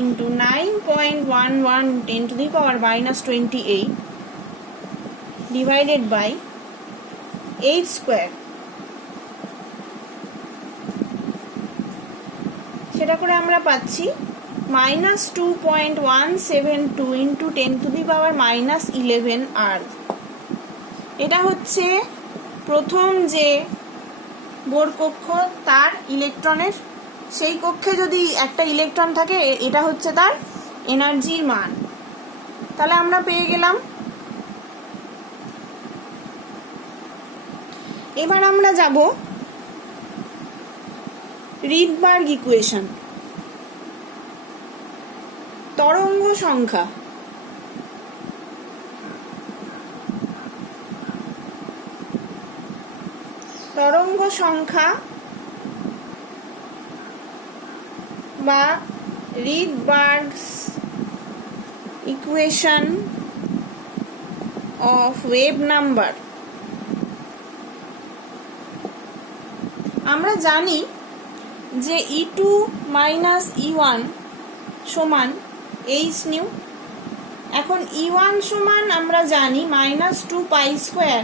into 9.11 10 to the power minus 28 divided by h square, সেটা করে আমরা পাচ্ছি -2.172 into 10 to the power minus 11 আর্থ। এটা হচ্ছে প্রথম যে বোর কক্ষ তার ইলেকট্রনের, সেই কক্ষে যদি একটা ইলেকট্রন থাকে এটা হচ্ছে তার এনার্জির মান। তাহলে আমরা পেয়ে গেলাম। এবার আমরা যাব রিডবার্গ ইকুয়েশন, তরঙ্গ সংখ্যা। তরঙ্গ সংখ্যা বা রিডবার্গস ইকুয়েশন অফ ওয়েভ নাম্বার। আমরা জানি যে E2 মাইনাস E1 সমান h নিউ। এখন E1 সমান আমরা জানি -2 pi square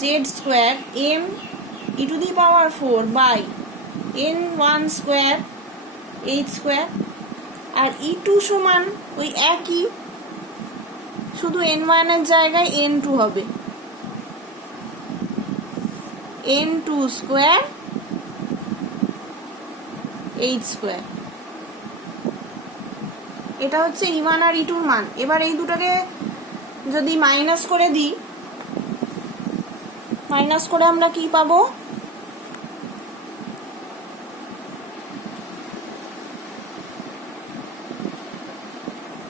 Z square m e to the power 4 by n1 square h square, আর E2 সমান ওই একই, শুধু n1 এর জায়গায় n2 হবে, n2 স্কোয়ার h স্কোয়ার। এটা হচ্ছে E1 আর E2 মান। এবার এই দুটোকে যদি মাইনাস করে দিই, মাইনাস করে আমরা কি পাবো?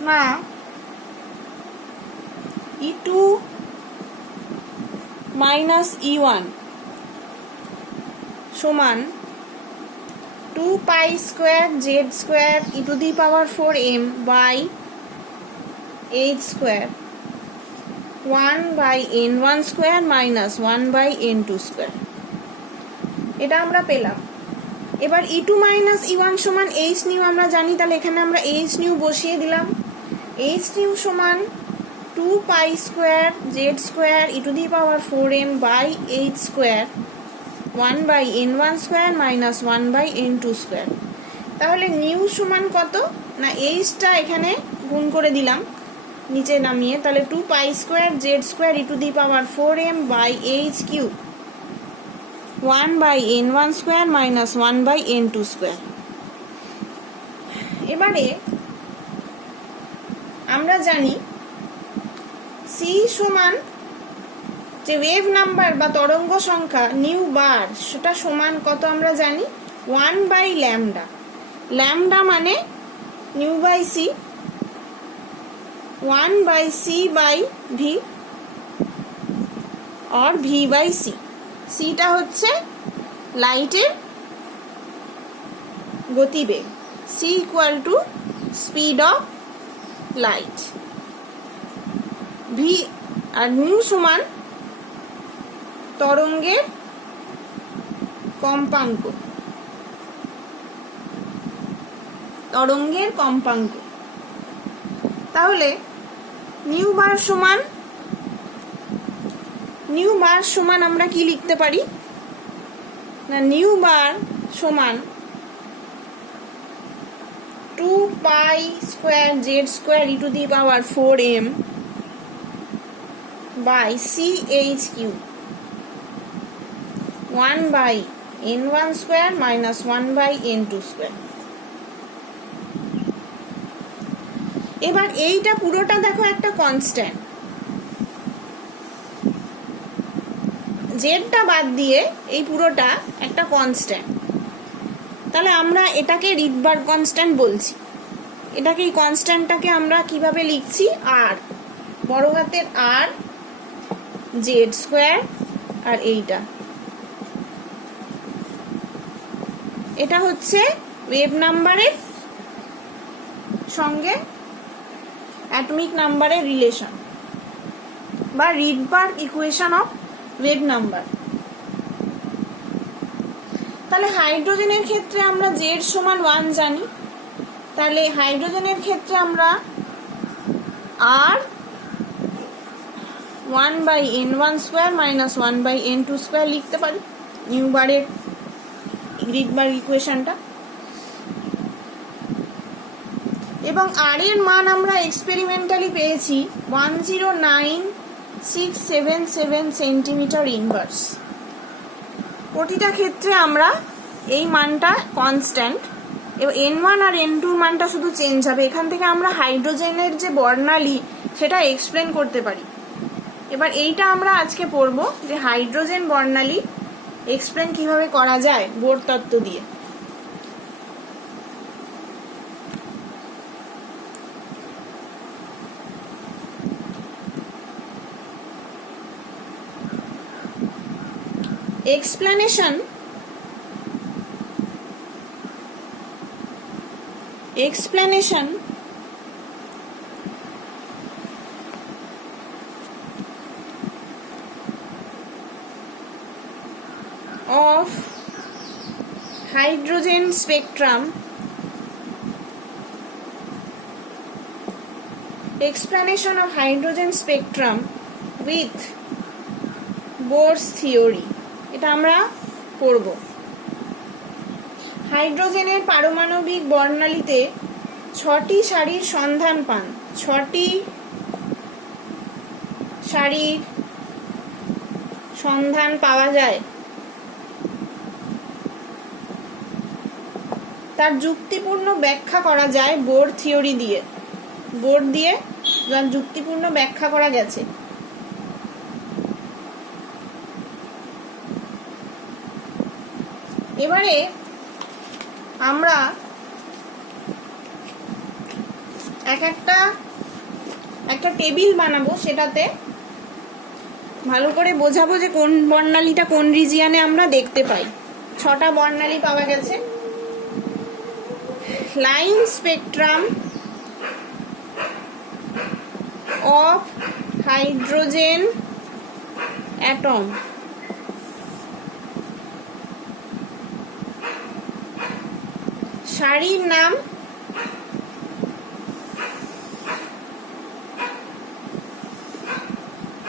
না, E2 মাইনাস E1 সমান 2 pi square Z square e to the power 4m by h square 1 by n1 square minus 1 by n2 square. এটা আমরা পেলাম। এবার E2 মাইনাস E1 সমান h নিউ আমরা জানি, তাহলে এখানে আমরা h নিউ বসিয়ে দিলাম। h নিউ সমান 2 pi square Z square e to the power 4m by h square 1 by n1 square minus 1 by n2 square. তাহলে নিউ সমান কত? না, এইচটা এখানে গুণ করে দিলাম নিচে নামিয়ে, তাহলে 2 pi square Z square e to the power 4m by h cube 1 by n1 square minus 1 by n2 square. এবারে আমরা জানি c সমান যে ওয়েভ নাম্বার বা তরঙ্গ সংখ্যা নিউ বার, সেটা সমান কত আমরা জানি? 1 বাই ল্যামডা। ল্যামডা মানে nu by C, 1 by C by V और ভি বাই সি। সিটা হচ্ছে লাইটের গতিবেগ, C equal to speed of light. V আর নিউ সমান তরঙ্গের কম্পাঙ্ক, তরঙ্গের কম্পাঙ্ক। তাহলে নিউ বার সমান আমরা কি লিখতে পারি? না, নিউ বার সমান 2 pi square Z square e to the power 4m by C H cube 1 by n1 square minus 1 by n2 square. এবার এইটা পুরোটা দেখো একটা কনস্ট্যান্ট, জেডটা বাদ দিয়ে এই পুরোটা একটা কনস্ট্যান্ট। তাহলে আমরা এটাকে রিডবার্গ কনস্ট্যান্ট বলছি। এটাকে, এই কনস্ট্যান্টটাকে আমরা কিভাবে লিখছি? আর বড় হাতের আর জেড স্কোয়ার, আর এইটা, এটা হচ্ছে ওয়েভ নাম্বারের সঙ্গে অ্যাটমিক নাম্বারের রিলেশন বা Rydberg equation of wave number. তাহলে হাইড্রোজেনের ক্ষেত্রে আমরা জেড সমান 1 জানি, তাহলে হাইড্রোজেনের ক্ষেত্রে আমরা আর 1/n1² মাইনাস 1/n2² লিখতে পারি নিউবারের গ্রিডবার্গ ইকুয়েশনটা। এবং আর এর মান আমরা এক্সপেরিমেন্টালি পেয়েছি 109,677 সেন্টিমিটার ইনভার্স। প্রতিটা ক্ষেত্রে আমরা এই মানটা কনস্ট্যান্ট, এবং n1 আর n2 মানটা শুধু চেঞ্জ হবে। এখান থেকে আমরা হাইড্রোজেনের যে বর্ণালী সেটা এক্সপ্লেন করতে পারি। এবার এইটা আমরা আজকে পড়বো যে হাইড্রোজেন বর্ণালী এক্সপ্লেন কিভাবে করা যায় বোর তত্ত্ব দিয়ে। explanation of hydrogen spectrum with Bohr's theory, এটা আমরা পড়ব। হাইড্রোজেনের পারমাণবিক বর্ণালীতে 6টি সারির সন্ধান পান। 6টি সারির সন্ধান পাওয়া যায়। তার যুক্তিপূর্ণ ব্যাখ্যা করা যায় বোর থিওরি দিয়ে। বোর দিয়ে যুক্তিপূর্ণ ব্যাখ্যা করা গেছে। এবারে আমরা একটা টেবিল বানাবো, সেটাতে ভালো করে বোঝাবো যে কোন বর্ণালীটা কোন রিজিয়নে আমরা দেখতে পাই। 6টা বর্ণালী পাওয়া গেছে। Line spectrum of hydrogen atom, সারির নাম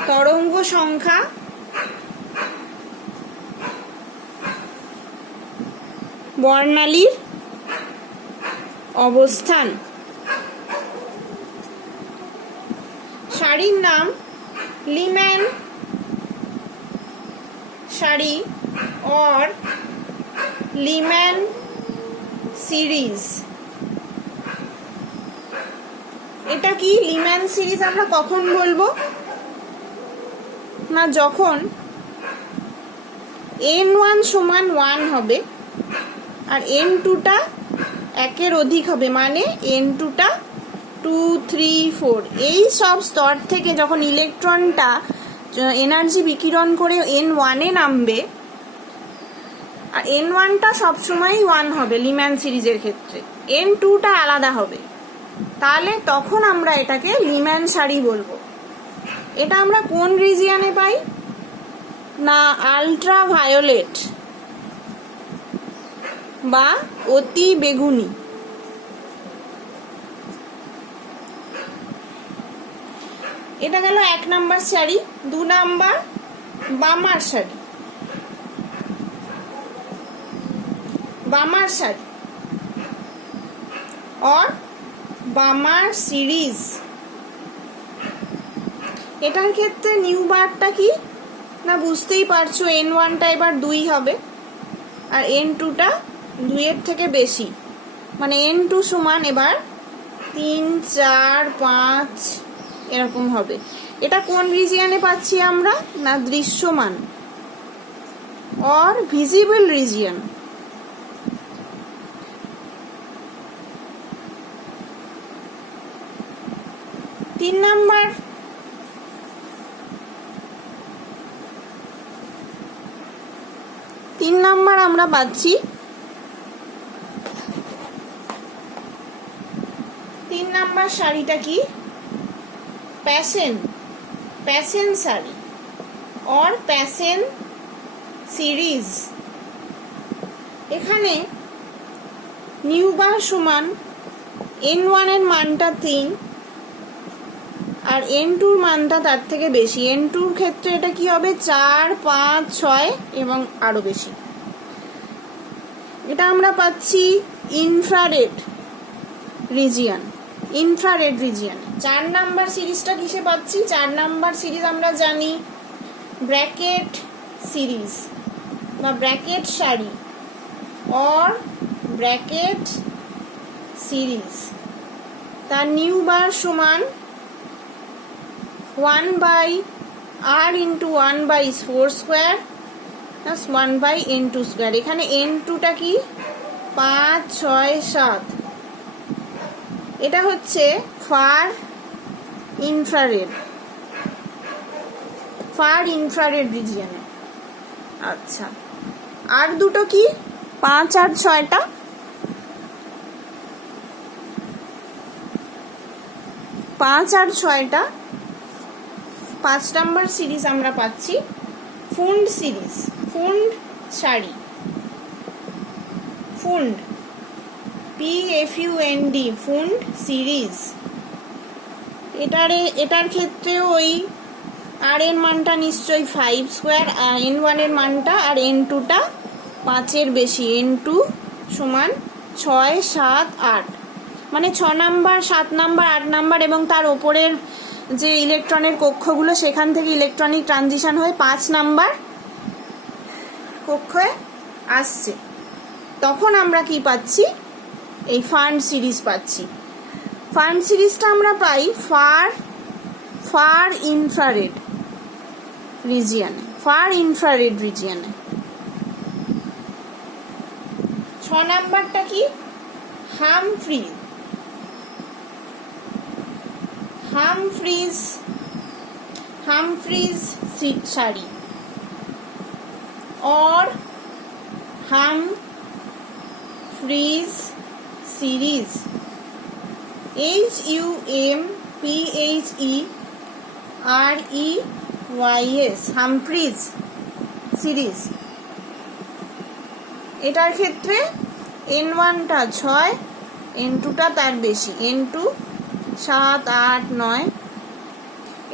তরঙ্গ সংখ্যা বর্ণালীর অবস্থান। সারির নাম লিম্যান সারি or লিম্যান সিরিজ। এটা কি লিম্যান সিরিজ আমরা কখন বলবো না, যখন n1 সমান 1 হবে আর n2টা 1-এর অধিক হবে, মানে n2টা 2, 3, 4 এই সব স্তর থেকে যখন ইলেকট্রনটা এনার্জি বিকিরণ করে n1-এ নামবে, আর n1টা সবসময়ই 1 হবে লিম্যান সিরিজের ক্ষেত্রে, n2টা আলাদা হবে, তাহলে তখন আমরা এটাকে লিম্যান সারি বলবো। এটা আমরা কোন রিজিয়নে পাই না, আলট্রা ভায়োলেট বা অতি বেগুনি। এটা গেল 1 নাম্বার সারি। 2 নাম্বার বামার সারি। বামার সারি और বামার সিরিজ। এটার ক্ষেত্রে নিউ বারটা কি না, বুঝতেই পারছো n1টা এবার 2 হবে আর n2টা 2-এর থেকে বেশি, মানে n2 সমান এবার 3, 4, 5 এরকম হবে। এটা কোন রিজিয়নে পাচ্ছি আমরা না, দৃশ্যমান or ভিজিবল রিজিয়ন। তিন নাম্বার আমরা পাচ্ছি 3 নাম্বার সারিটা কি, প্যাসেন সারি or প্যাসেন সিরিজ। এখানে নিউ বার সমান n1 এর মানটা 3 আর n2 এর মানটা তার থেকে বেশি। n2 এর ক্ষেত্রে এটা কি হবে 4 5 6 এবং আরো বেশি। এটা আমরা পাচ্ছি infrared region. Infrared region 4 number সিরিজটা কিসে পাচ্ছি? 4 নাম্বার সিরিজ আমরা জানি ব্র্যাকেট সিরিজ বা ব্র্যাকেট সারি অর ব্র্যাকেট সিরিজ। তার নিউ বার সমান 1/r into 1/4 square plus 1/n2 square. এখানে n2টা কি 5 6 7। এটা হচ্ছে ফার ইনফ্রারেড, ফার ইনফ্রারেড রিজিয়নে। আচ্ছা, আর দুটো কি 5 আর 6টা? 5 আর 6টা 5 নাম্বার সিরিজ আমরা পাচ্ছি ফুন্ড সিরিজ, ফুন্ড সারি, ফুন্ড PFUND, ফুন্ড সিরিজ। এটার ক্ষেত্রে ওই আর এর মানটা নিশ্চয়ই 5 স্কোয়ার, আর n1 এর মানটা আর n2টা 5 এর বেশি। n2 সমান 6 7 8, মানে 6 নাম্বার 7 নাম্বার 8 নাম্বার এবং তার ওপরের যে ইলেকট্রনের কক্ষগুলো সেখান থেকে ইলেকট্রনিক ট্রানজিশন হয়ে 5 নাম্বার কক্ষে আসছে। তখন আমরা কি পাচ্ছি? এই ফার্ন সিরিজ পাচ্ছি। ফার্ন সিরিজটা আমরা পাই ফার ইনফ্রারেড রিজিয়নে, ফার ইনফ্রারেড রিজিয়নে। 6 নাম্বারটা কি হামফ্রিজ সারি or Humphreys series, HUMPHEREYS, Humphreys series. এটার ক্ষেত্রে n1টা 6, n2টা তার বেশি, n2 7 8 9।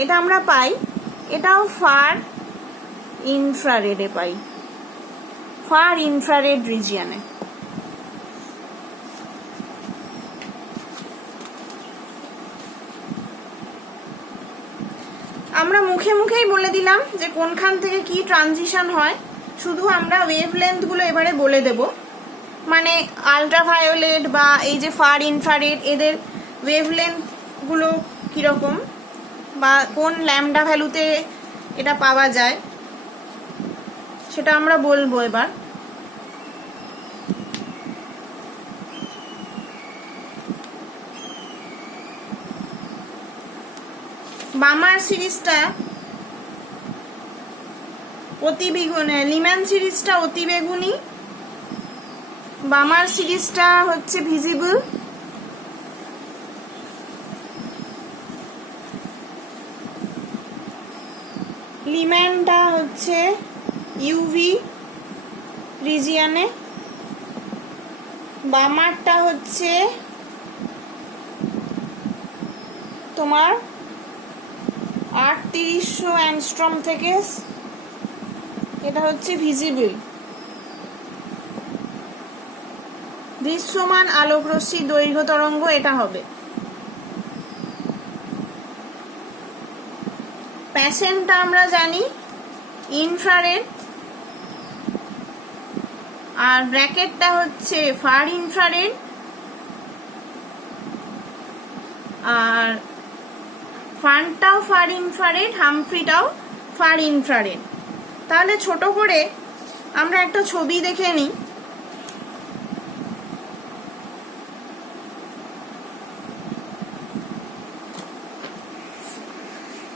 এটা আমরা পাই, এটাও ফার ইনফ্রারেডে পাই, ফার ইনফ্রারেড রিজিয়নে। আমরা মুখে মুখেই বলে দিলাম যে কোনখান থেকে কি ট্রানজিশন হয়, শুধু আমরা ওয়েভলেন্থগুলো এবারে বলে দেব। মানে আল্ট্রাভায়োলেট বা এই যে ফার ইনফ্রারেড, এদের ওয়েভলেন্থগুলো কীরকম বা কোন ল্যামডা ভ্যালুতে এটা পাওয়া যায় সেটা আমরা বলবো এবার। বামার সিরিজটা অতিবেগুনি, লিম্যান সিরিজটা অতিবেগুনি, বামার সিরিজটা হচ্ছে ভিজিবল, লিম্যানটা হচ্ছে ইউভি রিজিয়নে, বামারটা হচ্ছে তোমার 3800 অ্যাংস্ট্রম থেকে, এটা হচ্ছে ভিজিবল। দৃশ্যমান আলোক রশ্মি দৈর্ঘ্য তরঙ্গ এটা হবে। প্যাসেন্টটা আমরা জানি ইনফ্রারেড, আর ব্র্যাকেটটা হচ্ছে ফার ইনফ্রারেড, আর ফানটাও ফার ইনফ্রারেড, হামফ্রিটাও ফার ইনফ্রারেড। তাহলে ছোট করে আমরা একটা ছবি দেখে নিই।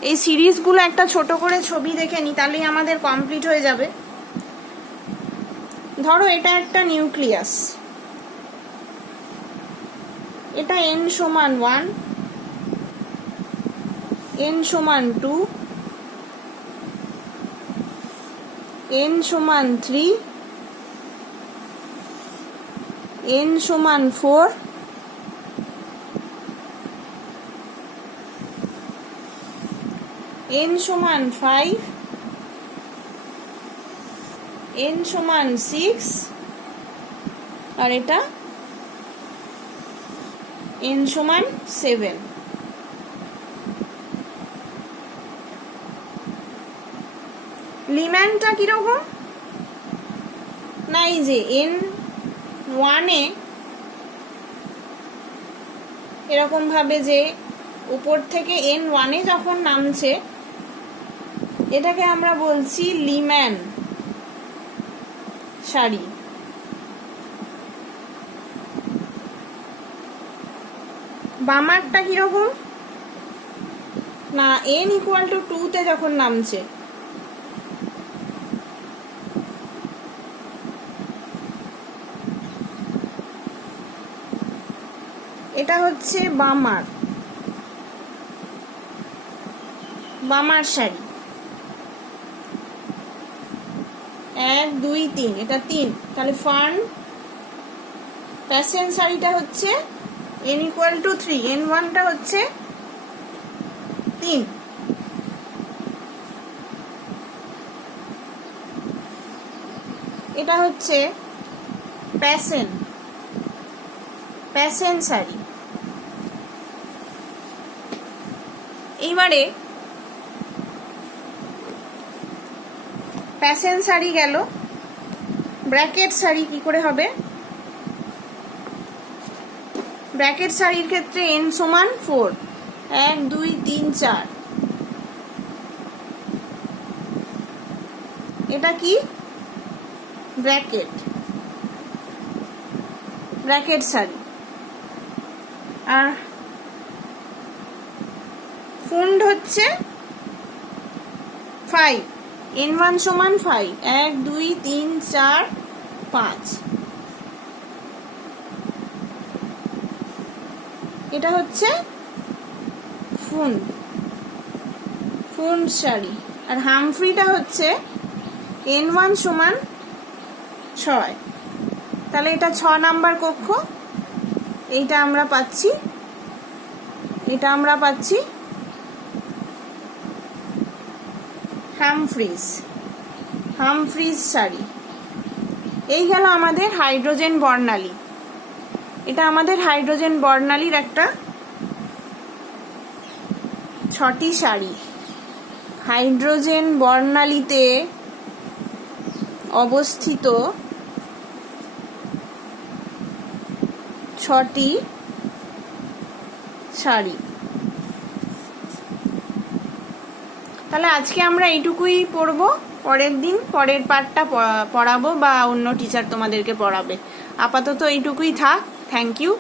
এই সিরিজগুলো একটা ছোট করে ছবি দেখে নিই, তাহলেই আমাদের কমপ্লিট হয়ে যাবে। ধরো এটা একটা নিউক্লিয়াস, এটা n সমান 1, n সমান 2, n সমান 3, n সমান 4, n সমান 5, n সমান 6, আর এটা n সমান 7। লিম্যানটা কিরকম না, এই যে n1-এ এরকম ভাবে যে উপর থেকে n1-এ যখন নামছে এটাকে আমরা বলছি লিম্যান সারি। বামারটা কিরকম না, n = 2-তে যখন নামছে এটা হচ্ছে বামার সারি। 1 2 3, এটা 3, তাহলে ফার্ন প্যাসেঞ্জ সারিটা হচ্ছে n = 3, n1টা হচ্ছে 3। এটা হচ্ছে প্যাসেঞ্জ সারি। এইবারে প্যাসেঞ্জ সারি গেল, ব্র্যাকেট সারি কি করে হবে? ব্র্যাকেট সারির ক্ষেত্রে n সমান 4, 1 2 3 4। এটা কি? ব্র্যাকেট সারি। আর ফুন্ড হচ্ছে 5, n1 সমান 5, 1 2 3 4 5। এটা হচ্ছে ফুন্ড সারি। আর হামফ্রিটা হচ্ছে n1 সমান 6, তাহলে এটা 6 নাম্বার কক্ষ। এটা আমরা পাচ্ছি হামফ্রিজ সারি। এই গেল আমাদের হাইড্রোজেন বর্ণালী। এটা আমাদের হাইড্রোজেন বর্ণালীর একটা 6টি সারি। হাইড্রোজেন বর্ণালীতে অবস্থিত 6টি সারি। তাহলে আজকে আমরা এইটুকুই পড়বো, পরের দিন পরের পার্টটা পড়াবো বা অন্য টিচার তোমাদেরকে পড়াবে। আপাতত এইটুকুই থাক। Thank you.